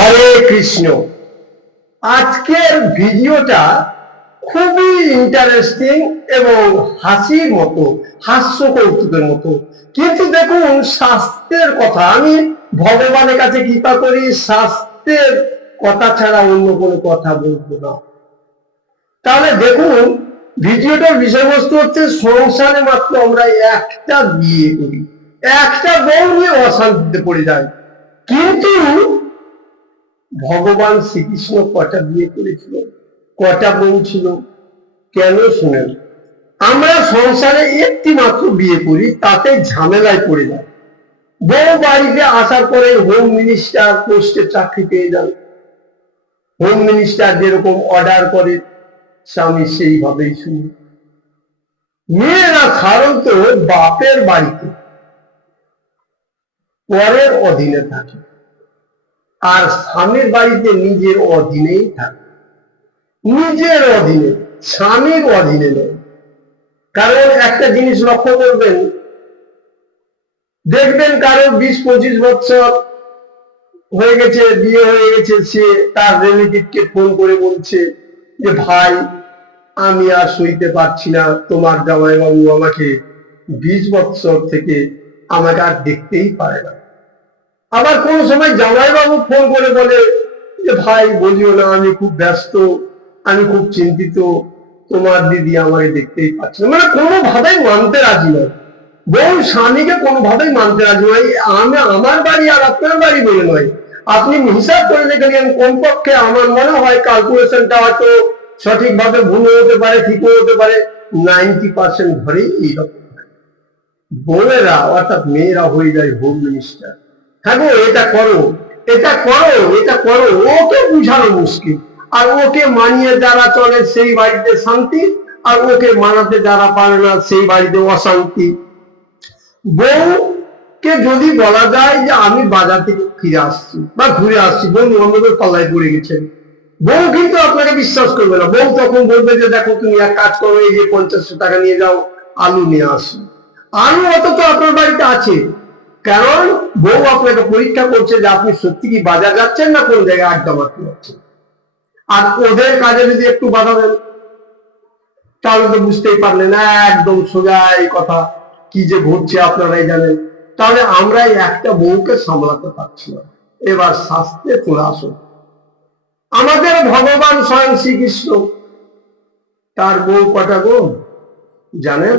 হরে কৃষ্ণ। আজকের ভিডিওটা খুবই ইন্টারেস্টিং এবং হাসির মতো, হাস্য কৌতুকের মতো। কিন্তু দেখুন, শাস্ত্রের কথা, আমি ভগবানের কাছে কৃপা করি, শাস্ত্রের কথা ছাড়া অন্য কোনো কথা বলবো না। তাহলে দেখুন, ভিডিওটার বিষয়বস্তু হচ্ছে সংসারে মাত্র আমরা একটা বিয়ে করি, একটা বউ নিয়ে অশান্তিতে পড়ে যাই। কিন্তু ভগবান শ্রীকৃষ্ণ কটা বিয়ে করেছিল, কটা বউ ছিল, কেন শুনেন? আমরা সংসারে একটি মাত্র বিয়ে করি, তাতে ঝামেলায় পড়ে যায়। বউ বাড়িতে আসার পরে হোম মিনিস্টার পোস্টে চাকরি পেয়ে যান। হোম মিনিস্টার যেরকম অর্ডার করে স্বামী সেইভাবেই শুনি। মেয়েরা সাধারণত বাপের বাড়িতে পরের অধীনে থাকে, আর স্বামীর বাড়িতে নিজের অধীনেই থাকে। নিজের অধীনে, স্বামীর অধীনে নয়। কারণ একটা জিনিস লক্ষ্য করবেন, দেখবেন কারো 20-25 বছর হয়ে গেছে, বিয়ে হয়ে গেছে, সে তার রিলেটিভকে ফোন করে বলছে যে ভাই, আমি আর সইতে পারছি না, তোমার জামাইবাবু আমাকে 20 বছর থেকে আমাকে আর দেখতেই পারে না। আবার কোন সময় জামাইবাবু ফোন করে বলে যে ভাই বলিও না, আমি খুব ব্যস্ত, আমি খুব চিন্তিত, তোমার দিদি আমাকে দেখতেই পাচ্ছে না। মানে কোনোভাবেই মানতে রাজি নয়। বউ স্বামীকে কোনোভাবেই মানতে রাজি নয়। আমি আমার বাড়ি আর আপনার বাড়ি বলে নয়, আপনি হিসাব করে দেখেন, কমপক্ষে আমার মনে হয় ক্যালকুলেশনটা হয়তো সঠিকভাবে ভুল হতে পারে, ঠিক হতে পারে, 90% ঘরেই এইরকম। বোনেরা অর্থাৎ মেয়েরা হয়ে যায় হোম মিনিস্টার। হ্যাঁ গো, এটা করো, এটা করো, এটা করো, ওকে বুঝানো মুশকিল। আর ওকে মানিয়ে যারা চলে সেই বাড়িতে শান্তি, আর ওকে মানাতে যারা পারে না সেই বাড়িতে অশান্তি। বউকে যদি বলা যায় যে আমি বাজার থেকে ফিরে আসছি বা ঘুরে আসছি, বন্ধু বান্ধবের পাল্লায় পড়ে গেছেন, বউ কিন্তু আপনাকে বিশ্বাস করবে না। বউ তখন বলবে যে দেখো, তুমি এক কাজ করো, এই যে 50 টাকা নিয়ে যাও, আলু নিয়ে আসো। আলু অথচ আপনার বাড়িতে আছে, কারণ বউ আপনাকে পরীক্ষা করছে যে আপনি সত্যি কি বাজার যাচ্ছেন না কোন জায়গায় আড্ডা মারতে যাচ্ছেন। আর ওদের কাজে যদি একটু বাধা দেন, তাহলে তো বুঝতেই পারলেন, একদম সোজা এই কথা, কি যে ঘটছে আপনারাই জানেন। তাহলে আমরা একটা বউকে সামলাতে পারছি না। এবার শাস্ত্রে চলে আসুন। আমাদের ভগবান স্বয়ং শ্রীকৃষ্ণ, তার বউ কটা গো জানেন?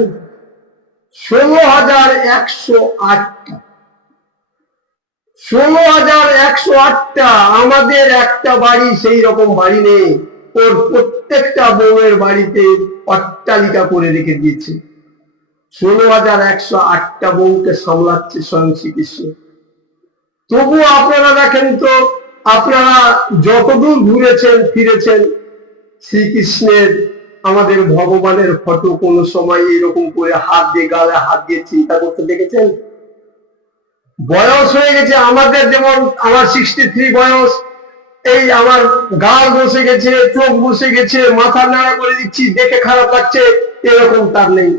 16,108টা। 16,108টা। আমাদের একটা বাড়ি সেই রকম বাড়ি নেই। ওর প্রত্যেকটা বউয়ের বাড়িতে অট্টালিকা করে রেখে দিয়েছে। 16,108টা বউকে সামলাচ্ছে স্বয়ং শ্রীকৃষ্ণ। তবু আপনারা দেখেন তো, আপনারা যতদূর ঘুরেছেন ফিরেছেন, শ্রীকৃষ্ণের, আমাদের ভগবানের ফটো কোন সময় এরকম করে হাত দিয়ে গালে হাত দিয়ে চিন্তা করতে দেখেছেন? বয়স হয়ে গেছে আমাদের, যেমন আমার 63 বয়স, এই আমার গাল বসে গেছে, চোখ বসে গেছে, মাথা নাড়া করে দিচ্ছি, দেখে খারাপ লাগছে, এরকম তার নেই।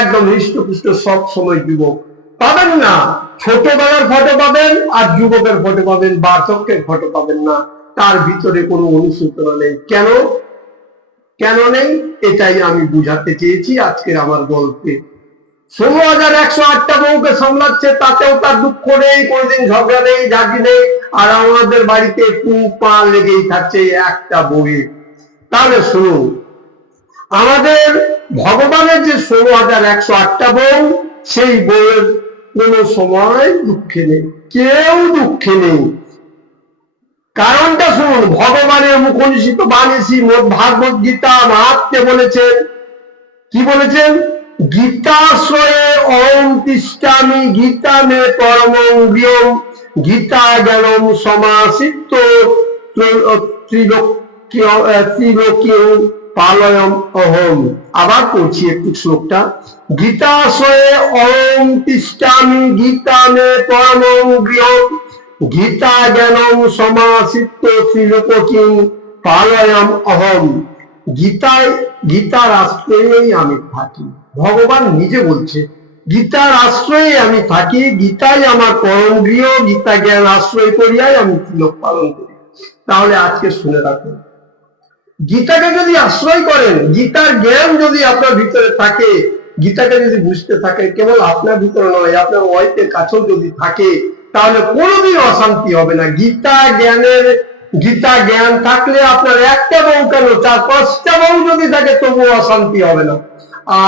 একদম হৃষ্টপুষ্ট, সব সময় যুবক। পাবেন না, ছোটবেলার ফটো পাবেন আর যুবকের ফটো পাবেন, বার্ধক্যের ফটো পাবেন না। তার ভিতরে কোনো অনুশোচনা নেই। কেন কেন নেই, এটাই আমি বুঝাতে চেয়েছি আজকের আমার গল্পে। 16,108টা বউকে সামলাচ্ছে, তাতেও তার দুঃখ নেই, কোনোদিন ঝগড়া নেই, ঝাঁকি নেই, আর আমাদের বাড়িতে পা লেগেই থাকছে একটা বউয়ে। তাহলে শুনুন, আমাদের ভগবানের যে 16,108টা বউ, সেই বউয়ের কোনো সময় দুঃখে নেই, কেউ দুঃখে নেই। কারণটা শুনুন, ভগবানের মুখনিষিদ্ধ বাণী শ্রীমদ্ ভাগবত গীতা মাহাত্ম্যে বলেছেন, কি বলেছেন? গীতাশ্রয়ে অহং তিষ্ঠামি, গীতা মে পরমং গৃহম, গীতা জ্ঞানম সমাসিত ত্রিলোক্য পালয়ম অহম। আবার পড়ছি একটু শ্লোকটা। গীতাশ্রয়ে অহং তিষ্ঠামি, গীতা মে পরমং গৃহম, গীতা জ্ঞানম সমাসিত ত্রিলোক্য পালয়ম অহম। গীতার আশ্রয়েই আমি থাকি। ভগবান নিজে বলছে, গীতার আশ্রয়ে আমি থাকি, গীতাই আমার পরম গৃহ, গীতা জ্ঞান আশ্রয় করিয়াই আমি তিলক পালন করি। তাহলে আজকে শুনে রাখুন, গীতাকে যদি আশ্রয় করেন, গীতার জ্ঞান যদি আপনার ভিতরে থাকে, গীতাকে যদি বুঝতে থাকে, কেবল আপনার ভিতরে নয় আপনার ওয়াইফের কাছেও যদি থাকে, তাহলে কোনোদিন অশান্তি হবে না। গীতা জ্ঞান থাকলে আপনার একটা বউ কেন 4-5টা বউ যদি থাকে তবুও অশান্তি হবে না।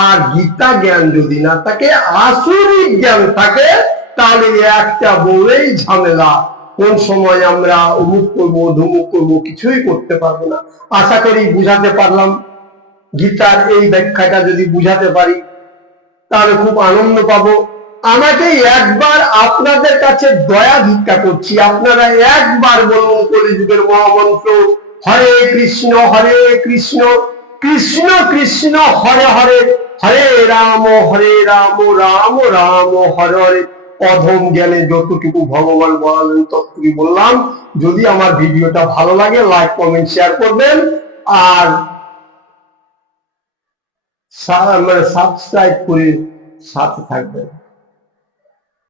আর গীতা জ্ঞান যদি না থাকে, আসুরিক জ্ঞান থাকে, তাহলে একটা বউয়েই ঝামেলা। কোন সময় আমরা অমুক করবো ধুমুক করবো কিছুই করতে পারবো না। আশা করি বুঝাতে পারলাম। গীতার এই ব্যাখ্যাটা যদি বুঝাতে পারি তাহলে খুব আনন্দ পাবো। আমাকে একবার আপনাদের কাছে দয়া ভিক্ষা করছি, আপনারা একবার বলুন কলিযুগের মহামন্ত্র হরে কৃষ্ণ কৃষ্ণ কৃষ্ণ হরে হরে, হরে রাম রাম রাম হরে হরে। অধম জ্ঞানে যতটুকু ভগবান বলেন ততটুকু বললাম। যদি আমার ভিডিওটা ভালো লাগে লাইক কমেন্ট শেয়ার করবেন, আর সাবস্ক্রাইব করে সাথে থাকবেন।